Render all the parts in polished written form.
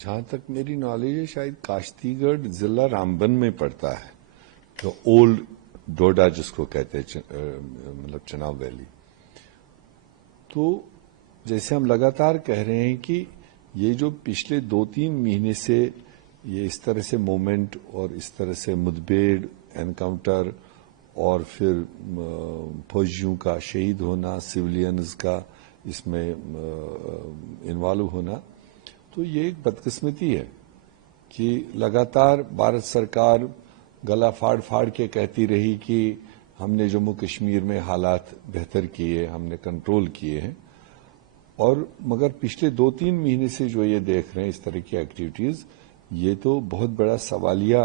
जहां तक मेरी नॉलेज है शायद काश्तीगढ़ जिला रामबन में पड़ता है, जो ओल्ड डोडा जिसको कहते हैं, मतलब चनाब वैली। तो जैसे हम लगातार कह रहे हैं कि ये जो पिछले 2-3 महीने से ये इस तरह से मूवमेंट और इस तरह से मुठभेड़, एनकाउंटर और फिर फौजियों का शहीद होना, सिविलियंस का इसमें इन्वॉल्व होना, तो ये एक बदकिस्मती है कि लगातार भारत सरकार गला फाड़ फाड़ के कहती रही कि हमने जम्मू कश्मीर में हालात बेहतर किए, हमने कंट्रोल किए हैं, और मगर पिछले 2-3 महीने से जो ये देख रहे हैं इस तरह की एक्टिविटीज, ये तो बहुत बड़ा सवालिया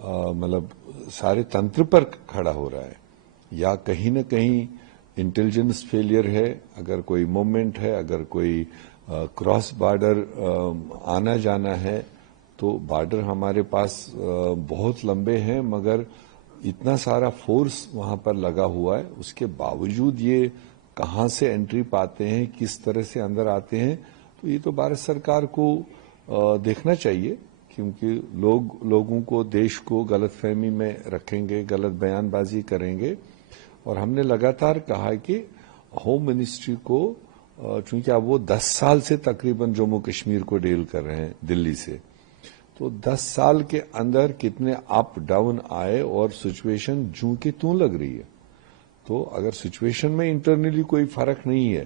मतलब सारे तंत्र पर खड़ा हो रहा है। या कहीं न कहीं इंटेलिजेंस फेलियर है, अगर कोई मूवमेंट है, अगर कोई क्रॉस बॉर्डर आना जाना है, तो बॉर्डर हमारे पास बहुत लंबे हैं, मगर इतना सारा फोर्स वहां पर लगा हुआ है, उसके बावजूद ये कहां से एंट्री पाते हैं, किस तरह से अंदर आते हैं, तो ये तो भारत सरकार को देखना चाहिए, क्योंकि लोगों को, देश को गलतफहमी में रखेंगे, गलत बयानबाजी करेंगे। और हमने लगातार कहा कि होम मिनिस्ट्री को, चूंकि अब वो 10 साल से तकरीबन जम्मू कश्मीर को डील कर रहे हैं दिल्ली से, तो 10 साल के अंदर कितने अप डाउन आए और सिचुएशन जूं की तूं लग रही है। तो अगर सिचुएशन में इंटरनली कोई फर्क नहीं है,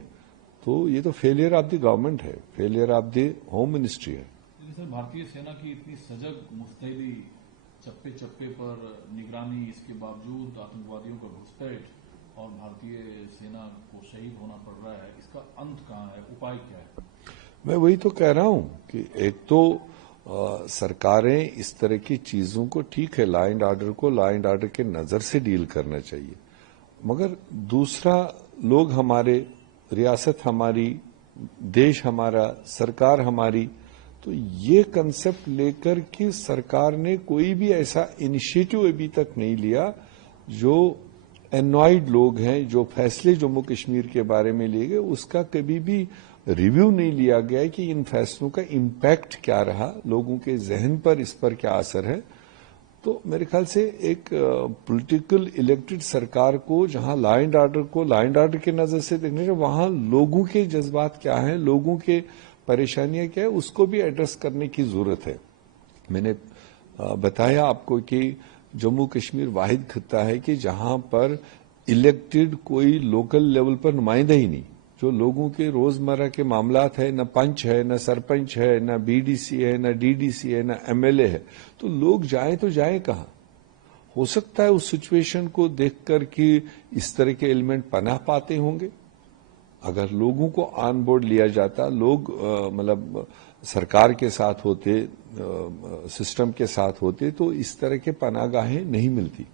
तो ये तो फेलियर ऑफ द गवर्नमेंट है, failure of the home ministry है। सर, भारतीय सेना की इतनी सजग मुस्तैदी, चप्पे चप्पे पर निगरानी, इसके बावजूद आतंकवादियों का घुसपैठ और भारतीय सेना को शहीद होना पड़ रहा है, इसका अंत कहां है, उपाय क्या है? मैं वही तो कह रहा हूं कि एक तो सरकारें इस तरह की चीजों को, ठीक है, लॉ एंड ऑर्डर को लॉ एंड ऑर्डर के नजर से डील करना चाहिए, मगर दूसरा, लोग हमारे, रियासत हमारी, देश हमारा, सरकार हमारी, तो ये कंसेप्ट लेकर कि सरकार ने कोई भी ऐसा इनिशिएटिव अभी तक नहीं लिया। जो एनॉयड लोग हैं, जो फैसले जम्मू कश्मीर के बारे में लिए गए, उसका कभी भी रिव्यू नहीं लिया गया कि इन फैसलों का इम्पैक्ट क्या रहा, लोगों के जहन पर इस पर क्या असर है। तो मेरे ख्याल से एक पॉलिटिकल इलेक्टेड सरकार को, जहां लॉ एंड ऑर्डर को लॉ एंड ऑर्डर के नजर से देखने का, वहां लोगों के जज्बात क्या हैं, लोगों के परेशानियां क्या है, उसको भी एड्रेस करने की जरूरत है। मैंने बताया आपको कि जम्मू कश्मीर वाहिद खित्ता है कि जहां पर इलेक्टेड कोई लोकल लेवल पर नुमाइंदा ही नहीं, जो लोगों के रोजमर्रा के मामलात है, न पंच है, न सरपंच है, न बीडीसी है, न डीडीसी है, न एमएलए है, तो लोग जाएं तो जाएं कहां? हो सकता है उस सिचुएशन को देखकर कि इस तरह के एलिमेंट पनाह पाते होंगे। अगर लोगों को ऑन बोर्ड लिया जाता, लोग मतलब सरकार के साथ होते, सिस्टम के साथ होते, तो इस तरह के पनाहगाहें नहीं मिलती।